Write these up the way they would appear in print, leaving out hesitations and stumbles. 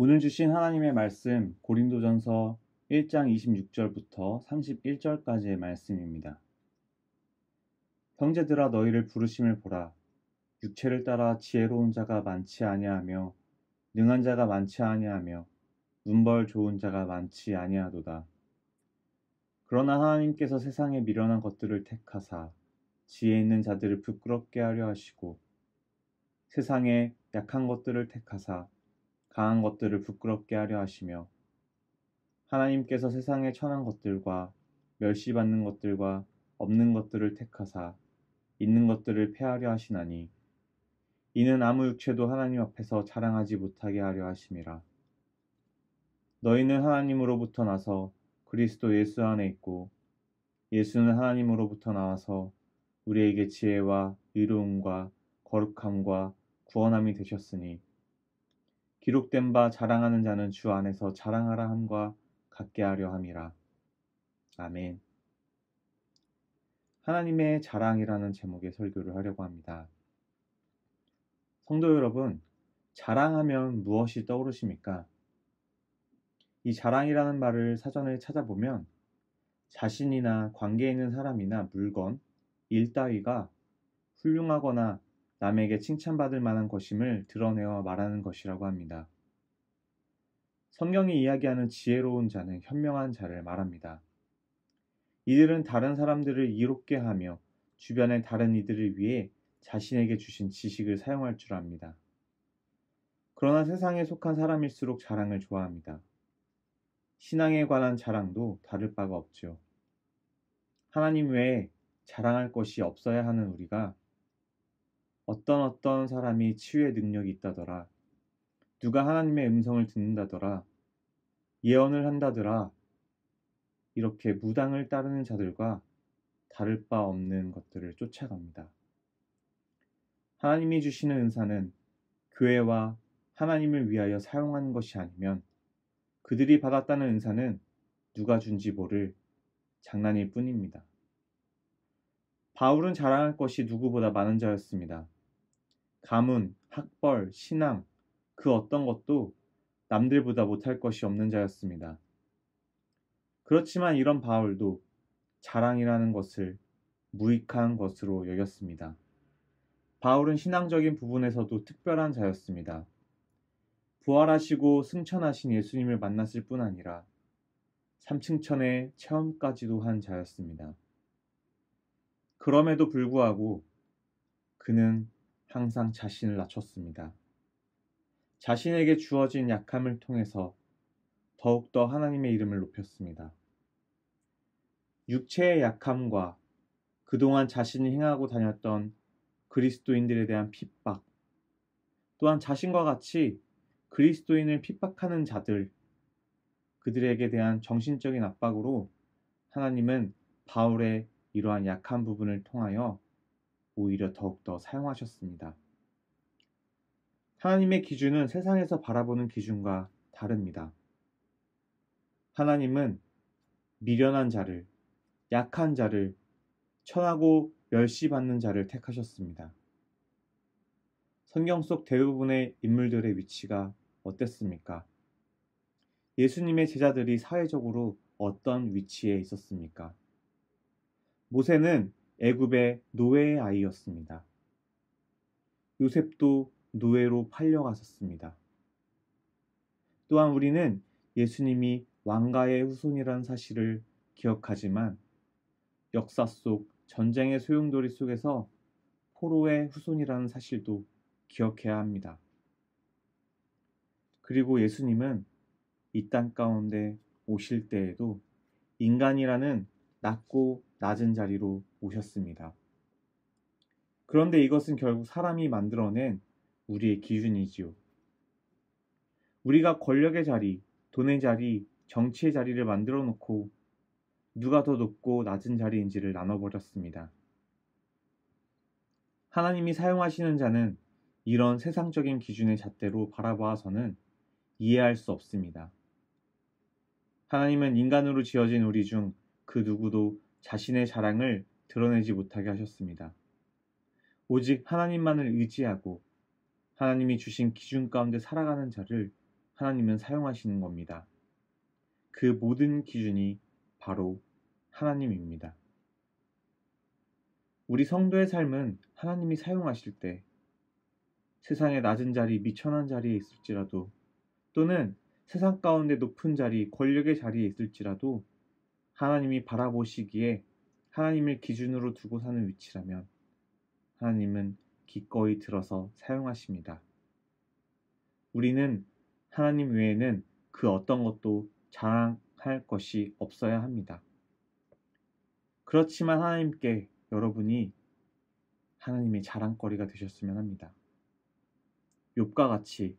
오늘 주신 하나님의 말씀 고린도전서 1장 26절부터 31절까지의 말씀입니다. 형제들아 너희를 부르심을 보라. 육체를 따라 지혜로운 자가 많지 아니하며 능한 자가 많지 아니하며 문벌 좋은 자가 많지 아니하도다. 그러나 하나님께서 세상에 미련한 것들을 택하사 지혜 있는 자들을 부끄럽게 하려 하시고 세상에 약한 것들을 택하사 강한 것들을 부끄럽게 하려 하시며 하나님께서 세상에 천한 것들과 멸시받는 것들과 없는 것들을 택하사 있는 것들을 폐하려 하시나니 이는 아무 육체도 하나님 앞에서 자랑하지 못하게 하려 하심이라. 너희는 하나님으로부터 나서 그리스도 예수 안에 있고 예수는 하나님으로부터 나와서 우리에게 지혜와 의로움과 거룩함과 구원함이 되셨으니 기록된 바 자랑하는 자는 주 안에서 자랑하라 함과 같게 하려 함이라. 아멘. 하나님의 자랑이라는 제목의 설교를 하려고 합니다. 성도 여러분, 자랑하면 무엇이 떠오르십니까? 이 자랑이라는 말을 사전에 찾아보면 자신이나 관계에 있는 사람이나 물건, 일 따위가 훌륭하거나 남에게 칭찬받을 만한 것임을 드러내어 말하는 것이라고 합니다. 성경이 이야기하는 지혜로운 자는 현명한 자를 말합니다. 이들은 다른 사람들을 이롭게 하며 주변의 다른 이들을 위해 자신에게 주신 지식을 사용할 줄 압니다. 그러나 세상에 속한 사람일수록 자랑을 좋아합니다. 신앙에 관한 자랑도 다를 바가 없죠. 하나님 외에 자랑할 것이 없어야 하는 우리가 어떤 사람이 치유의 능력이 있다더라, 누가 하나님의 음성을 듣는다더라, 예언을 한다더라, 이렇게 무당을 따르는 자들과 다를 바 없는 것들을 쫓아갑니다. 하나님이 주시는 은사는 교회와 하나님을 위하여 사용하는 것이 아니면 그들이 받았다는 은사는 누가 준지 모를 장난일 뿐입니다. 바울은 자랑할 것이 누구보다 많은 자였습니다. 가문, 학벌, 신앙, 그 어떤 것도 남들보다 못할 것이 없는 자였습니다. 그렇지만 이런 바울도 자랑이라는 것을 무익한 것으로 여겼습니다. 바울은 신앙적인 부분에서도 특별한 자였습니다. 부활하시고 승천하신 예수님을 만났을 뿐 아니라 삼층천의 체험까지도 한 자였습니다. 그럼에도 불구하고 그는 항상 자신을 낮췄습니다. 자신에게 주어진 약함을 통해서 더욱더 하나님의 이름을 높였습니다. 육체의 약함과 그동안 자신이 행하고 다녔던 그리스도인들에 대한 핍박, 또한 자신과 같이 그리스도인을 핍박하는 자들, 그들에게 대한 정신적인 압박으로 하나님은 바울의 이러한 약한 부분을 통하여 오히려 더욱더 사용하셨습니다. 하나님의 기준은 세상에서 바라보는 기준과 다릅니다. 하나님은 미련한 자를, 약한 자를, 천하고 멸시받는 자를 택하셨습니다. 성경 속 대부분의 인물들의 위치가 어땠습니까? 예수님의 제자들이 사회적으로 어떤 위치에 있었습니까? 모세는 애굽의 노예의 아이였습니다. 요셉도 노예로 팔려갔었습니다. 또한 우리는 예수님이 왕가의 후손이라는 사실을 기억하지만 역사 속 전쟁의 소용돌이 속에서 포로의 후손이라는 사실도 기억해야 합니다. 그리고 예수님은 이 땅 가운데 오실 때에도 인간이라는 낮고 낮은 자리로 오셨습니다. 그런데 이것은 결국 사람이 만들어낸 우리의 기준이지요. 우리가 권력의 자리, 돈의 자리, 정치의 자리를 만들어 놓고 누가 더 높고 낮은 자리인지를 나눠버렸습니다. 하나님이 사용하시는 자는 이런 세상적인 기준의 잣대로 바라봐서는 이해할 수 없습니다. 하나님은 인간으로 지어진 우리 중 그 누구도 자신의 자랑을 드러내지 못하게 하셨습니다. 오직 하나님만을 의지하고 하나님이 주신 기준 가운데 살아가는 자를 하나님은 사용하시는 겁니다. 그 모든 기준이 바로 하나님입니다. 우리 성도의 삶은 하나님이 사용하실 때 세상의 낮은 자리, 미천한 자리에 있을지라도 또는 세상 가운데 높은 자리, 권력의 자리에 있을지라도 하나님이 바라보시기에 하나님을 기준으로 두고 사는 위치라면 하나님은 기꺼이 들어서 사용하십니다. 우리는 하나님 외에는 그 어떤 것도 자랑할 것이 없어야 합니다. 그렇지만 하나님께 여러분이 하나님의 자랑거리가 되셨으면 합니다. 욥과 같이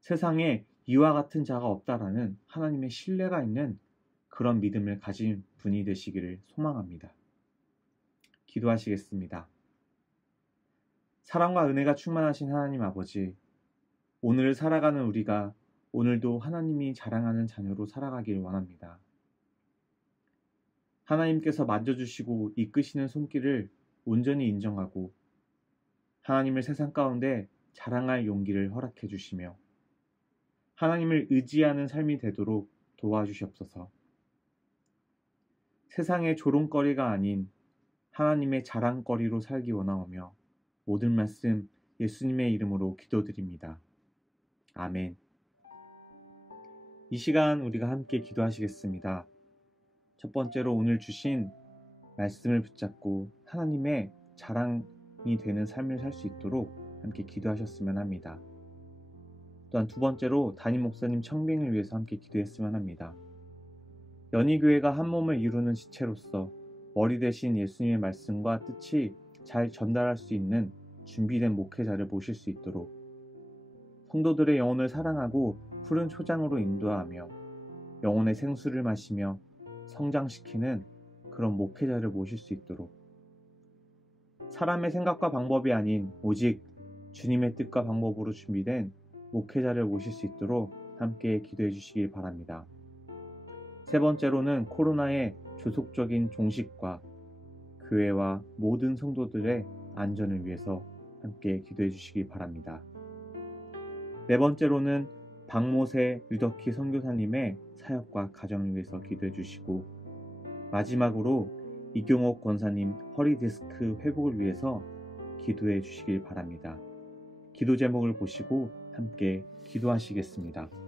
세상에 이와 같은 자가 없다라는 하나님의 신뢰가 있는 그런 믿음을 가진 분이 되시기를 소망합니다. 기도하시겠습니다. 사랑과 은혜가 충만하신 하나님 아버지, 오늘을 살아가는 우리가 오늘도 하나님이 자랑하는 자녀로 살아가길 원합니다. 하나님께서 만져주시고 이끄시는 손길을 온전히 인정하고 하나님을 세상 가운데 자랑할 용기를 허락해 주시며 하나님을 의지하는 삶이 되도록 도와주시옵소서. 세상의 조롱거리가 아닌 하나님의 자랑거리로 살기 원하오며 모든 말씀 예수님의 이름으로 기도드립니다. 아멘. 이 시간 우리가 함께 기도하시겠습니다. 첫 번째로 오늘 주신 말씀을 붙잡고 하나님의 자랑이 되는 삶을 살 수 있도록 함께 기도하셨으면 합니다. 또한 두 번째로 담임 목사님 청빙을 위해서 함께 기도했으면 합니다. 연희교회가 한 몸을 이루는 지체로서 머리 대신 예수님의 말씀과 뜻이 잘 전달할 수 있는 준비된 목회자를 모실 수 있도록 성도들의 영혼을 사랑하고 푸른 초장으로 인도하며 영혼의 생수를 마시며 성장시키는 그런 목회자를 모실 수 있도록 사람의 생각과 방법이 아닌 오직 주님의 뜻과 방법으로 준비된 목회자를 모실 수 있도록 함께 기도해 주시길 바랍니다. 세 번째로는 코로나의 조속적인 종식과 교회와 모든 성도들의 안전을 위해서 함께 기도해 주시기 바랍니다. 네 번째로는 박모세 유덕희 선교사님의 사역과 가정을 위해서 기도해 주시고 마지막으로 이경옥 권사님 허리 디스크 회복을 위해서 기도해 주시길 바랍니다. 기도 제목을 보시고 함께 기도하시겠습니다.